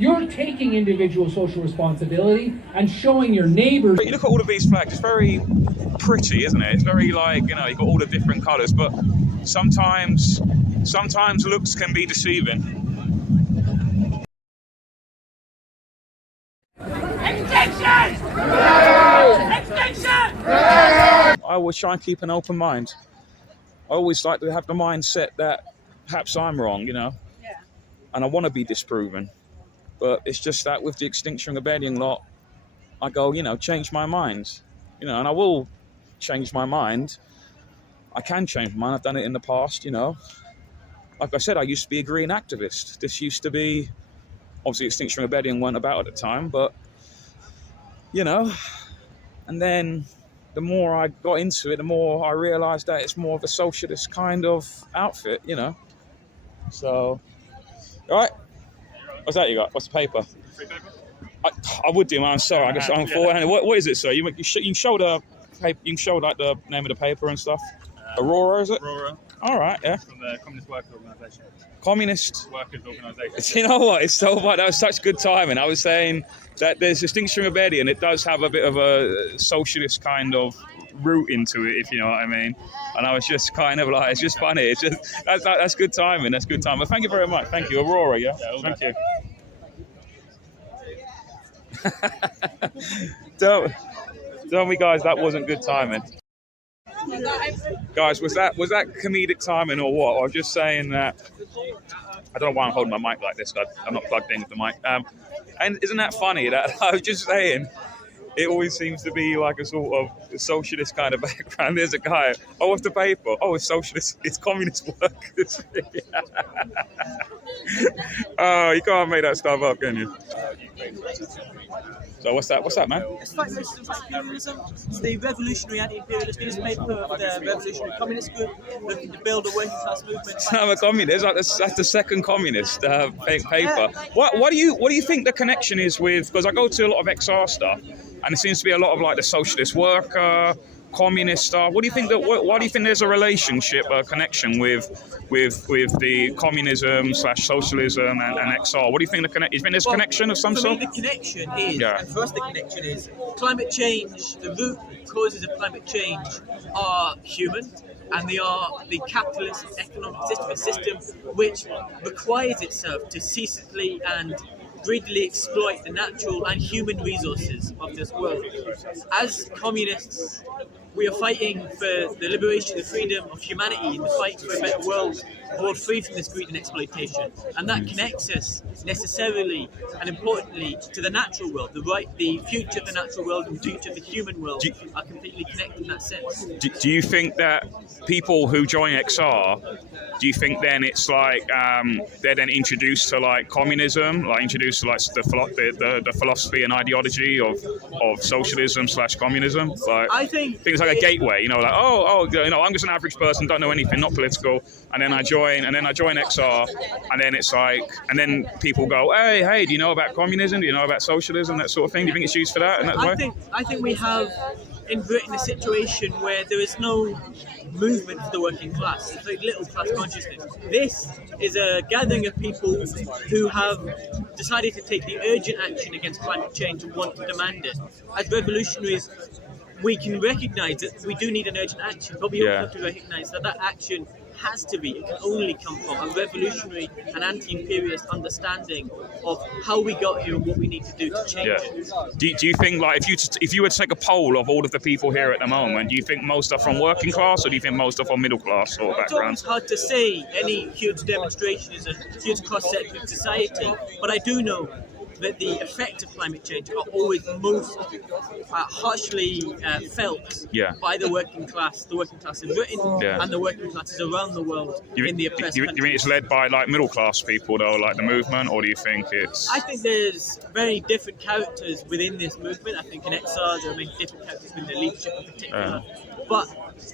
You're taking individual social responsibility and showing your neighbors. But you look at all of these flags, it's very pretty, isn't it? It's very like, you know, you've got all the different colours, but sometimes looks can be deceiving. Extinction! Extinction! I always try and keep an open mind. I always like to have the mindset that perhaps I'm wrong, you know, and I want to be disproven. But it's just that with the Extinction Rebellion lot, I go, you know, change my mind, you know, and I will change my mind. I can change my mind. I've done it in the past, you know. Like I said, I used to be a green activist. This used to be, obviously Extinction Rebellion weren't about at the time, but, you know, and then the more I got into it, the more I realised that it's more of a socialist kind of outfit, you know. So, all right. What's that you got? What's the paper? I would do, man. I'm sorry. I'm forehand. What is it, sir? You can show the paper. You can show like the name of the paper and stuff. Aurora, is it? Aurora. All right, yeah. From the Communist Workers Organisation. Communist Workers Organisation. You know what? It's so much. That was such good timing. I was saying that there's Extinction Rebellion. It does have a bit of a socialist kind of root into it, if you know what I mean. And I was just kind of like, it's just funny. It's just that's good timing. That's good timing. But thank you very much. Thank you, Aurora. Yeah. Thank you. Tell me, guys, that wasn't good timing. Guys, was that comedic timing or what? I was just saying that. I don't know why I'm holding my mic like this. I'm not plugged in with the mic. And isn't that funny that I was just saying? It always seems to be like a sort of socialist kind of background. There's a guy. Oh, what's the paper? Oh, it's socialist. It's communist workers. Oh, you can't make that stuff up, can you? So what's that? What's that, man? It's like communism. It's the revolutionary anti-imperialist newspaper of the revolutionary communist group looking to build a working class movement. I'm a communist. That's the second communist paper. What do you think the connection is with? Because I go to a lot of XR stuff, and it seems to be a lot of like the socialist worker, communist stuff. What do you think why do you think there's a relationship, a connection with the communism / socialism and XR? What do you think you think there's a connection of some sort? For me, the connection is, and for us the connection is, climate change, the root causes of climate change are human, and they are the capitalist economic system, a system which requires itself to ceaselessly and greedily exploit the natural and human resources of this world. As communists, we are fighting for the liberation, the freedom of humanity, and the fight for a better world, a world free from this greed and exploitation. And that connects us necessarily and importantly to the natural world. The future of the natural world and the future of the human world are completely connected in that sense. Do you think that people who join XR, do you think then it's like they're then introduced to like communism, like introduced to like the philosophy and ideology of socialism / communism? Like, I think it's like a gateway, you know, like you know, I'm just an average person, don't know anything, not political, and then I join XR, and then it's like, and then people go, hey, do you know about communism? Do you know about socialism? That sort of thing. Do you think it's used for that? I think we have in Britain a situation where there is no movement for the working class. It's very little class consciousness. This is a gathering of people who have decided to take the urgent action against climate change and want to demand it. As revolutionaries, we can recognise that we do need an urgent action, but we also have to recognise that action it can only come from a revolutionary and anti-imperialist understanding of how we got here and what we need to do to change it. Do you think, like, if you were to take a poll of all of the people here at the moment, do you think most are from working class, or do you think most are from middle class or background? It's hard to say. Any huge demonstration is a huge cross-section of society, but I do know that the effects of climate change are always most harshly felt by the working class in Britain and the working classes around the world in the oppressed countries. Do you think it's led by like middle class people though, like the movement, or do you think it's? I think there's very different characters within this movement. I think in XR there are many different characters within the leadership in particular. But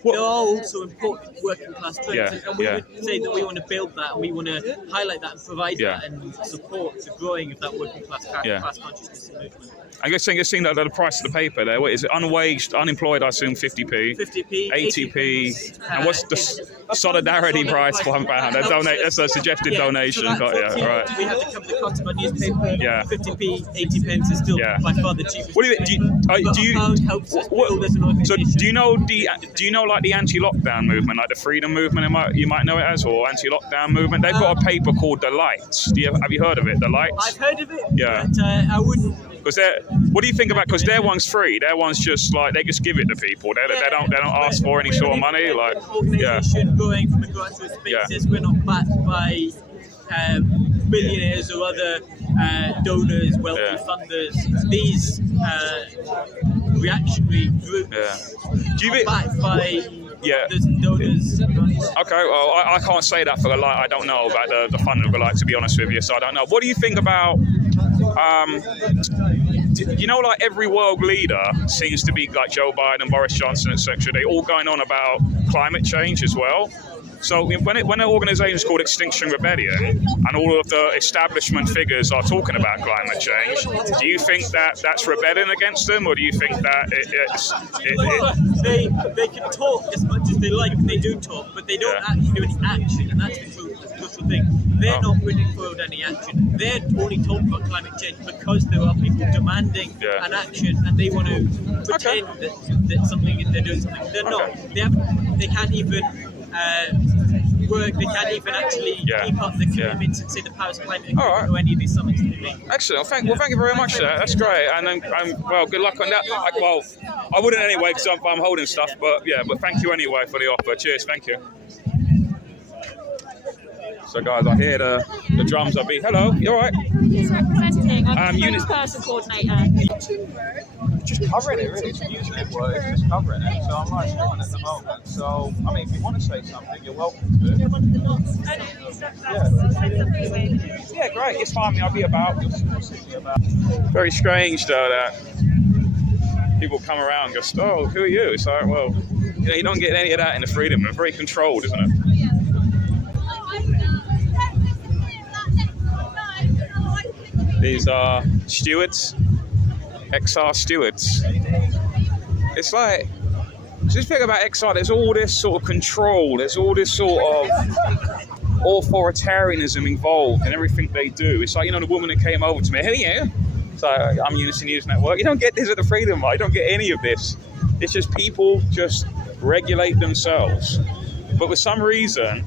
there are also important working class traits, Yeah, and we yeah. would say that we want to build that, and we want to highlight that and provide Yeah. that and support the growing of that working class Yeah. class consciousness and movement. I guess you're seeing the price of the paper there. What is it? Unwaged, unemployed, I assume 50p. 50p, 80p, and what's the solidarity price? £1. That's a suggested donation. So Got that's yeah, right. We have to cover the cost of our newspaper. Yeah. 50p, 80 pence is still Yeah. by far the cheapest. What do you pound helps us build as an so organisation. do you know like the anti-lockdown movement, like the freedom movement, you might know it as, or anti-lockdown movement? They've got a paper called The Lights. Have you heard of it? The Lights. I've heard of it. Yeah. But I wouldn't. Because what do you think about? Because their one's free. Their one's just like they just give it to people. They don't ask for any sort of money. Like yeah. Organisation growing from a grassroots basis. Yeah. We're not backed by billionaires or other donors, wealthy Yeah. funders. These reactionary groups Yeah. Do you are think? backed by Yeah. the donors. Okay, well, I can't say that for the light. I don't know about the funding of the light, to be honest with you. So I don't know. What do you think about? You know, like every world leader seems to be like Joe Biden, Boris Johnson, etc. They all going on about climate change as well. So when an organisation is called Extinction Rebellion and all of the establishment figures are talking about climate change, do you think that that's rebelling against them, or do you think that They can talk as much as they like, and they do talk, but they don't Yeah. actually do any action, and that's the crucial thing. They're not putting forward any action. They're only talking about climate change because there are people demanding Yeah. an action, and they want to pretend that something they're doing something. They're not. They can't even work. They can't even actually keep up the commitments and say the Paris Climate Agreement All right. or any of these summits that they make. Excellent. Thank you very much, sir. That's great. And well, good luck on that. I wouldn't anyway because I'm holding stuff. But thank you anyway for the offer. Cheers. Thank you. So guys, I hear the drums are beating. Hello, you all right? He's representing. I'm unit- the person coordinator. Just covering it, really. It's a news network, it's just covering it. So I'm live streaming at the moment. So, I mean, if you want to say something, you're welcome to. Yeah, great. It's fine. I'll be about. Very strange though that people come around and just, oh, who are you? It's like, well, you don't get any of that in the freedom. It's very controlled, isn't it? These are stewards, XR stewards. It's like, just think about XR, there's all this sort of control, there's all this sort of authoritarianism involved in everything they do. It's like, the woman that came over to me, hey, yeah. So I'm Unity News Network. You don't get this at the Freedom Mart. You don't get any of this. It's just people just regulate themselves. But for some reason,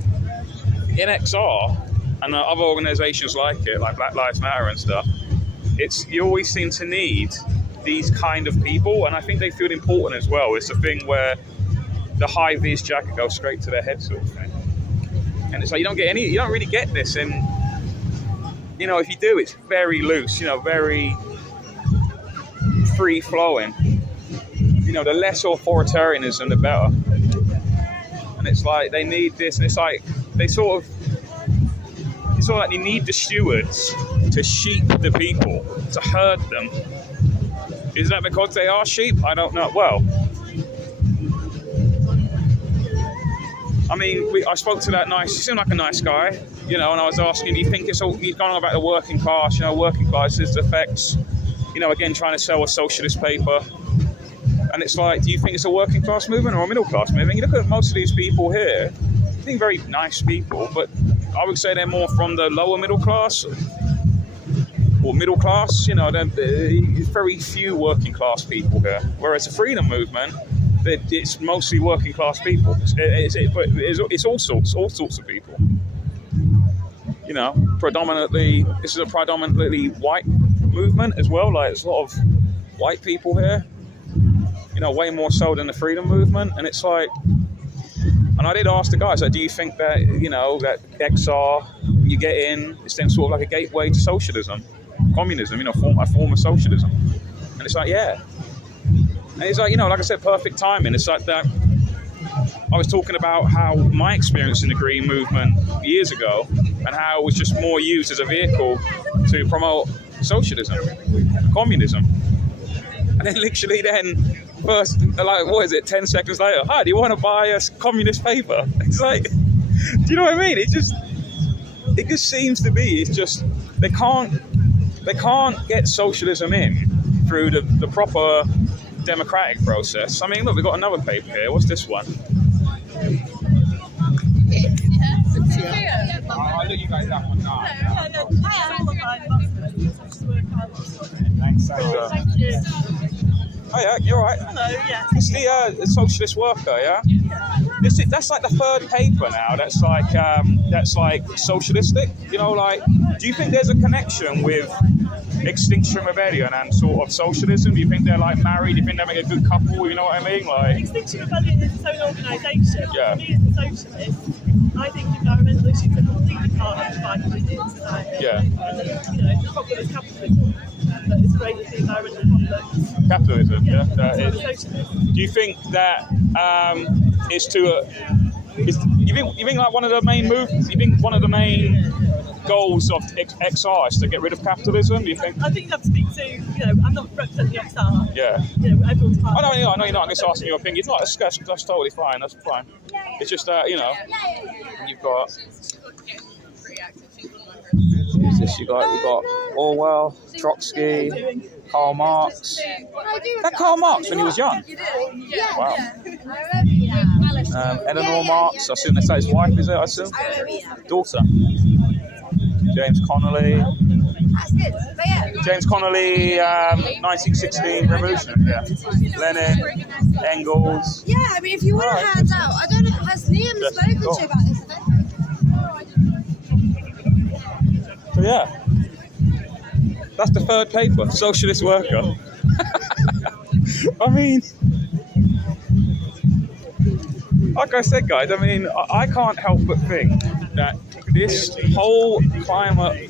in XR, and other organisations like it, like Black Lives Matter and stuff, you always seem to need these kind of people, and I think they feel important as well. It's a thing where the high-vis jacket goes straight to their head sort of thing. And it's like you don't really get this, and if you do, it's very loose, very free-flowing. The less authoritarianism, the better. And it's like they need this, and it's like it's sort of like they need the stewards to sheep the people, to herd them. Is that because they are sheep? I don't know. Well, I mean, I spoke to that he seemed like a nice guy, and I was asking, do you think he's going on about the working class, working classes affects, again, trying to sell a socialist paper. And it's like, do you think it's a working class movement or a middle class movement? You look at most of these people here, I think very nice people, but I would say they're more from the lower middle class or middle class. There's very few working class people here. Whereas the freedom movement, it's mostly working class people. It's all sorts of people. Predominantly, this is a predominantly white movement as well. Like, there's a lot of white people here. Way more so than the freedom movement. And it's like, and I did ask the guys, do you think that, that XR, you get in, it's then sort of like a gateway to socialism, communism, a form of socialism? And it's like, yeah. And it's like, like I said, perfect timing. It's like that. I was talking about how my experience in the Green Movement years ago and how it was just more used as a vehicle to promote socialism, communism. And then literally first, like, what is it, 10 seconds later, hi, do you want to buy a communist paper? It's like, do you know what I mean? It just seems to be, it's just, they can't get socialism in through the proper democratic process. I mean, look, we've got another paper here. What's this one? I'll let you guys that one now. Thank you. Oh yeah, you're right. Hello, yeah. It's the socialist worker, yeah. That's like the third paper now. That's like socialistic. You know, like, do you think there's a connection with Extinction Rebellion and sort of socialism? Do you think they're like married? Do you think they make a good couple? You know what I mean? Like, Extinction Rebellion is its own organisation. Yeah. For me as a socialist, I think environmental issues are completely part of the fight within society. Yeah. And the problem is capitalism. But it's great that the environmental problems. capitalism. Yeah. Socialism. Do you think that is to you think like one of the main you think one of the main goals of XR is to get rid of capitalism? Do you think? I think you have to speak to, I'm not representing the XR. Yeah. Everyone's part. I know you're not. I'm just asking your opinion. No, that's totally fine. That's fine. It's just you've got. Who's this? You got Orwell, Trotsky, Karl Marx. That Karl Marx when he was young. Wow. Eleanor Marx. I assume that's his wife, is it? I assume. Daughter. James Connolly. James Connolly, 1916 revolution. Yeah. Lenin, Engels. Yeah, I mean, if you want to hand out, I don't know, has Liam spoken to you about this? So yeah, that's the third paper, Socialist Worker. I mean, like I said, guys, I mean, I can't help but think that this whole climate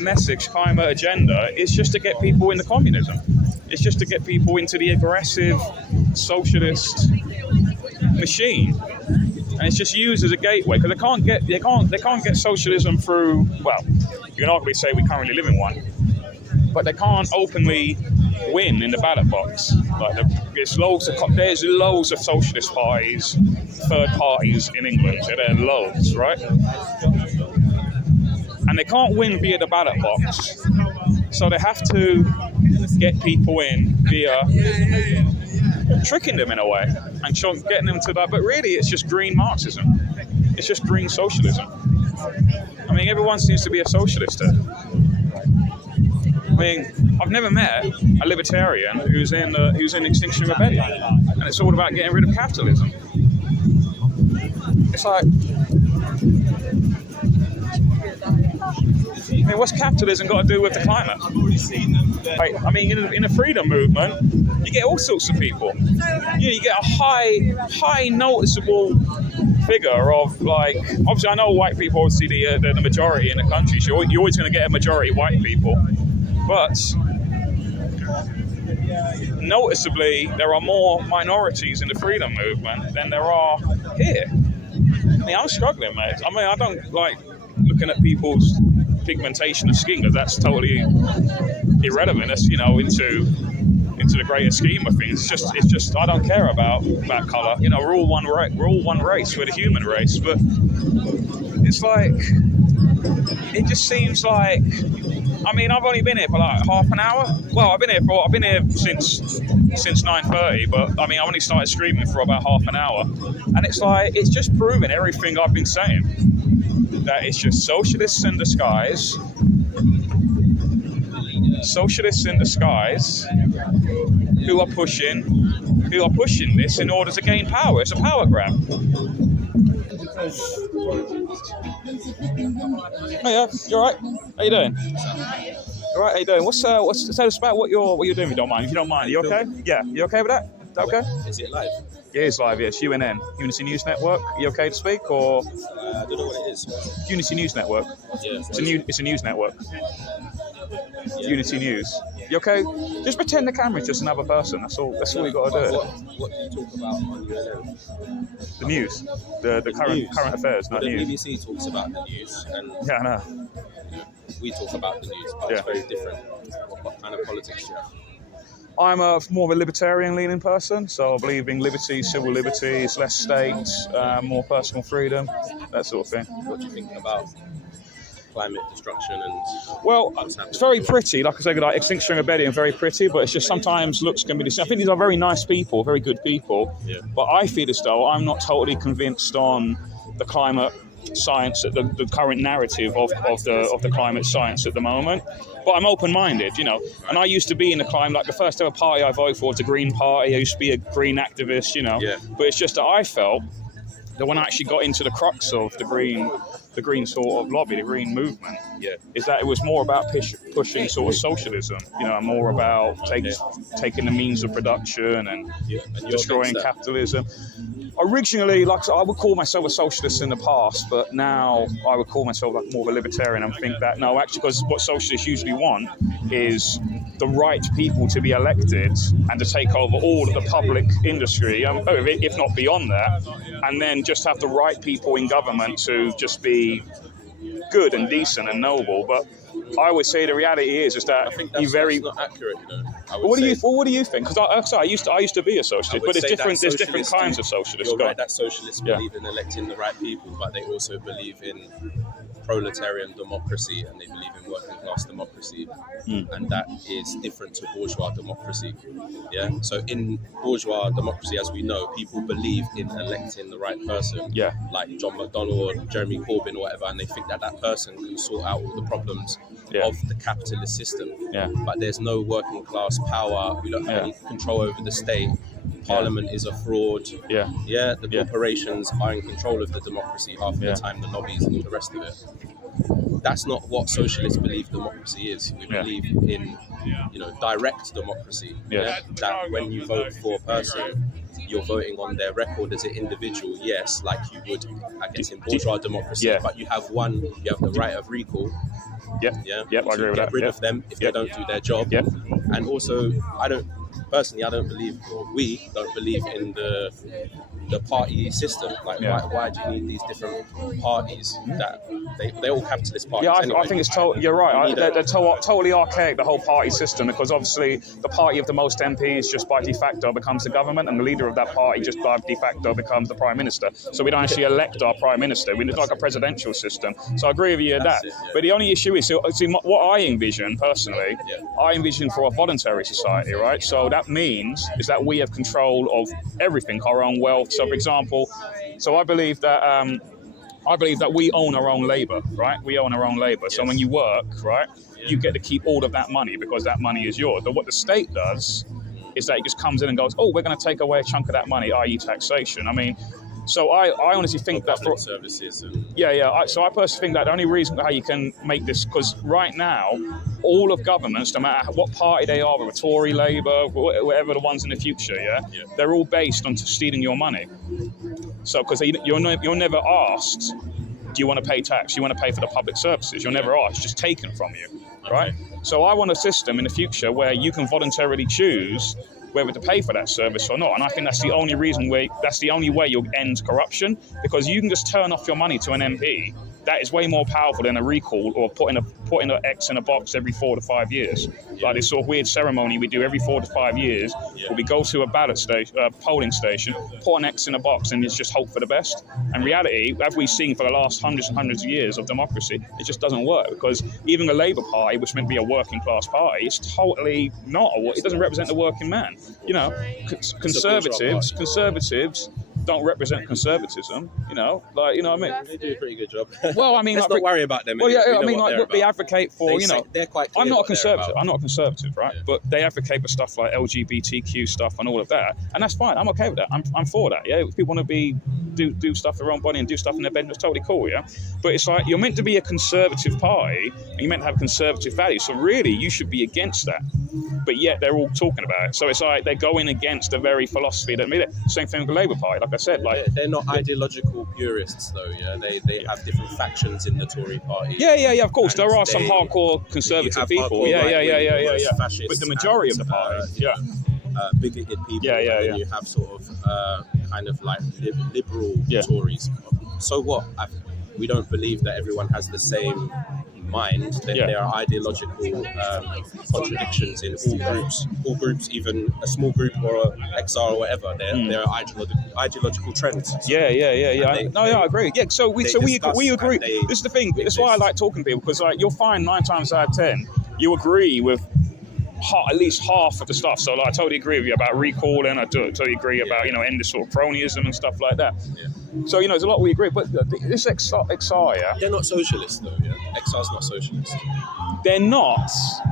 message, climate agenda is just to get people into communism. It's just to get people into the aggressive socialist machine. And it's just used as a gateway because they can't get socialism through. Well, you can arguably say we currently live in one, but they can't openly win in the ballot box. Like there's loads of socialist parties, third parties in England. So there are loads, right? And they can't win via the ballot box, so they have to get people in via tricking them in a way and getting them to that. But really, it's just green Marxism. It's just green socialism. I mean, everyone seems to be a socialist here. I mean, I've never met a libertarian who's in Extinction Rebellion, and it's all about getting rid of capitalism. It's like, I mean, what's capitalism got to do with the climate? Right. I mean, in the freedom movement, you get all sorts of people. You get a high noticeable figure of, like, obviously I know white people obviously the majority in the country, so you're always going to get a majority of white people, but noticeably there are more minorities in the freedom movement than there are here. I mean, I'm struggling, mate. I mean, I don't like looking at people's pigmentation of skin, because that's totally irrelevant. That's, into the greater scheme of things. It's just I don't care about colour. We're all one race. We're the human race. But it's like, it just seems like, I mean, I've only been here for like half an hour. Well, I've been here since 9:30, but I mean, I only started streaming for about half an hour, and it's like, it's just proving everything I've been saying, that it's just socialists in disguise. Socialists in disguise who are pushing this in order to gain power. It's a power grab. Oh yeah, you alright? How you doing? Alright, how you doing? Tell us about what you're doing, if you don't mind. If you don't mind, are you okay? Yeah, you okay with that? Is that okay? Is it live? Yeah, it's live, yeah. It's UNN, Unity News Network. Are you okay to speak, or? I don't know what it is. Unity News Network. Yeah. It's a news network. Yeah. Unity News. You okay? Just pretend the camera's just another person. That's all you got to do. What do you talk about on UNN? The news, the current affairs, not the news. BBC talks about the news, and Yeah, I know. we talk about the news, but Yeah. it's very different. What kind of politics do you have? I'm more of a libertarian-leaning person, so I believe in liberty, civil liberties, less states, more personal freedom, that sort of thing. What do you think about climate destruction and Well, what's happening? it's very pretty. Like I say, like Extinction Rebellion, very pretty, but it's just sometimes looks can be deceiving. I think these are very nice people, very good people. Yeah. But I feel as though I'm not totally convinced on the climate science, the current narrative of the climate science at the moment. But I'm open-minded, you know. And I used to be in the climate, like the first ever party I voted for was the Green Party. I used to be a green activist, you know. Yeah. But it's just that I felt that when I actually got into the crux of the green sort of lobby, the green movement, is that it was more about pushing sort of socialism, you know, and more about taking the means of production and destroying capitalism. Originally, like I would call myself a socialist in the past, but now I would call myself like more of a libertarian and think that no, actually, because what socialists usually want is the right people to be elected and to take over all of the public industry, if not beyond that, and then just have the right people in government to just be good and decent and noble. But I would say the reality is that I think that's not accurate, you know. What do you think? Because I used to be a socialist, but there's different kinds of socialists. You're right that socialists believe in electing the right people, but they also believe in proletarian democracy and they believe in working class democracy, and that is different to bourgeois democracy. Yeah. So in bourgeois democracy, as we know, people believe in electing the right person. Yeah. Like John McDonnell or Jeremy Corbyn or whatever, and they think that person can sort out all the problems of the capitalist system. Yeah. But there's no working class power. We don't have any control over the state. Parliament is a fraud. Yeah. Yeah. The corporations are in control of the democracy half the time, the lobbies and all the rest of it. That's not what socialists believe democracy is. We believe in, you know, direct democracy. Yeah. That when you vote for a person, you're voting on their record as an individual, yes, like you would, I guess, in bourgeois democracy. But you have the right of recall. I agree with that. Get rid of them if they don't do their job. And also, I don't believe, or we don't believe in the party system. Like, why do you need these different parties? That they're all capitalist parties. Yeah, anyway. I think you're right. They're totally archaic, the whole party system, because obviously the party of the most MPs just by de facto becomes the government, and the leader of that party just by de facto becomes the prime minister. So we don't actually elect our prime minister. We look like a presidential system. So I agree with you on that. But the only issue is, what I envision personally, I envision for a voluntary society, right? So that means is that we have control of everything, our own wealth. So, for example, I believe that we own our own labour, right? We own our own labour. So when you work, right, you get to keep all of that money because that money is yours. But what the state does is that it just comes in and goes, oh, we're going to take away a chunk of that money, i.e. taxation. I mean, so I honestly think that for services. So I personally think that the only reason how you can make this, because right now, all of governments, no matter what party they are, whether Tory, Labour, whatever the ones in the future, they're all based on stealing your money. So because you're never asked, do you want to pay tax? Do you want to pay for the public services? You're never asked, it's just taken from you, right? So I want a system in the future where you can voluntarily choose whether to pay for that service or not. And I think that's the only way you'll end corruption, because you can just turn off your money to an MP. That is way more powerful than a recall or putting an X in a box every 4 to 5 years. Like this sort of weird ceremony we do every 4 to 5 years, where we go to a polling station, put an X in a box, and it's just hope for the best. And reality, as we've seen for the last hundreds and hundreds of years of democracy, it just doesn't work, because even the Labour Party, which meant to be a working class party, it's totally not. It doesn't represent the working man. You know, conservatives don't represent conservatism, you know, like, you know what I mean? They do a pretty good job. Well, I mean, let's not worry about them. Well, they advocate for, they're quite. I'm not a conservative, right? But they advocate for stuff like LGBTQ stuff and all of that, and that's fine. I'm okay with that. I'm for that. Yeah, if people want to do stuff their own body and do stuff in their bedroom, it's totally cool. Yeah, but it's like you're meant to be a conservative party, and you're meant to have conservative values. So really, you should be against that. But yet they're all talking about it. So it's like they're going against the very philosophy that made it. Same thing with the Labour Party. Like I said, they're not ideological purists, though. Yeah, they have different factions in the Tory party. Yeah. Of course, there are some hardcore conservative people. Yeah. Fascists, but the majority of the party, bigoted people. And you have sort of kind of like liberal Tories. So what? We don't believe that everyone has the same mind, then there are ideological contradictions in all groups, even a small group or a XR or whatever. There are ideological trends. Yeah. I agree. Yeah, so we agree. This is the thing. That's why I like talking to people, because like you'll find 9 times out of 10 you agree with at least half of the stuff. So like, I totally agree with you about recalling. I totally agree about end of sort of cronyism and stuff like that. Yeah. So there's a lot we agree. But this XR, yeah, they're not socialists though. Yeah, XR's not socialist. They're not,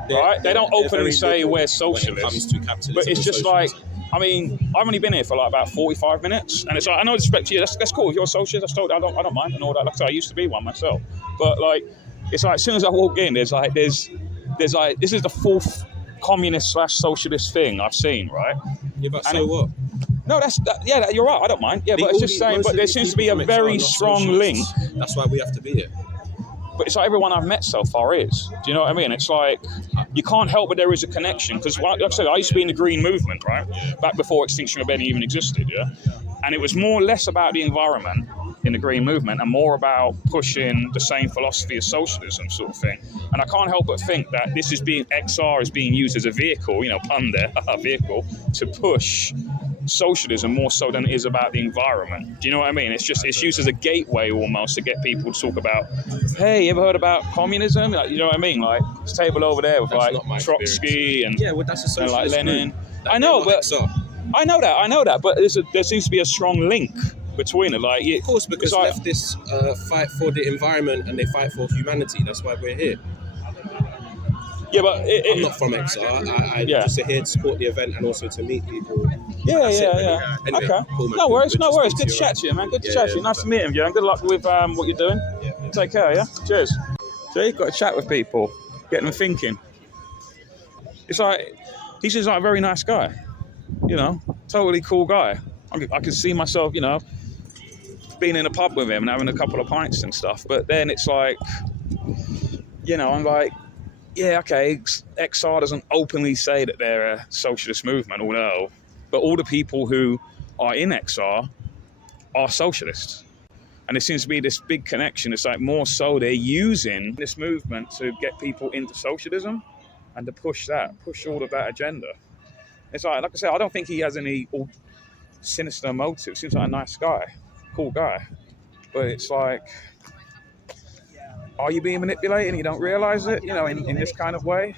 right? They don't openly say we're socialists. When it comes to capitalism, but it's just like, I mean, I've only been here for like about 45 minutes, and it's like, I know respect to you. That's cool. If you're a socialist, I don't mind and all that. Like I said, I used to be one myself, but like, it's like as soon as I walk in, there's like this is the fourth communist/socialist thing I've seen, right? Yeah, but so what? No, you're right. I don't mind. Yeah, but it's just saying. But there seems to be a very strong link. That's why we have to be here. But it's like everyone I've met so far is. Do you know what I mean? It's like you can't help but there is a connection, because like I said, I used to be in the Green Movement, right? Back before Extinction Rebellion even existed, yeah? And it was more or less about the environment in the Green Movement and more about pushing the same philosophy as socialism sort of thing. And I can't help but think that XR is being used as a vehicle, pun there, a vehicle, to push socialism more so than it is about the environment. Do you know what I mean? It's used as a gateway almost to get people to talk about, hey, you ever heard about communism? Like, you know what I mean? Like this table over there with Trotsky and that's a socialist like Lenin. I know that, but there seems to be a strong link between it. Like, of course, because leftists fight for the environment and they fight for humanity. That's why we're here. Yeah, but I'm not from XR. I'm just here to support the event and also to meet people. Yeah. Anyway, okay. Cool, man. No worries. Good to chat to you, man. Good to chat to you. Nice to meet you, and good luck with what you're doing. Yeah. Take care, yeah? Cheers. So you've got to chat with people, get them thinking. It's like, he seems like a very nice guy. Totally cool guy. I can see myself, being in a pub with him and having a couple of pints and stuff. But then it's like, I'm like, yeah, okay, XR doesn't openly say that they're a socialist movement, but all the people who are in XR are socialists. And there seems to be this big connection. It's like more so they're using this movement to get people into socialism and to push all of that agenda. It's like I said, I don't think he has any sinister motives. Seems like a nice guy, cool guy. But it's like, are you being manipulated and you don't realize it, in this kind of way?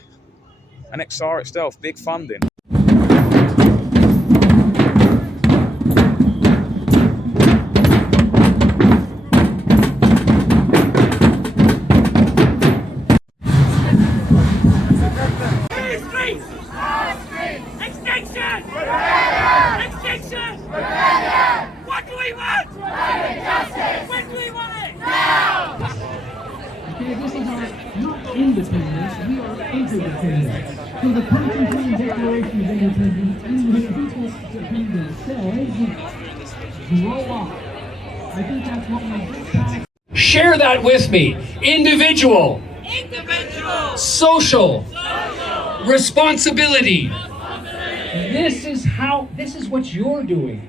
And XR itself, big funding. Extinction! Rebellion! Extinction! Rebellion! What do we want? Climate justice! When do we want it? Now! Okay, this is not independence, we are interdependent. So the Constitution Declaration of Independence, independence says, grow up. I think that's what we just. Share that with me. Individual. Social. Responsibility. This is what you're doing.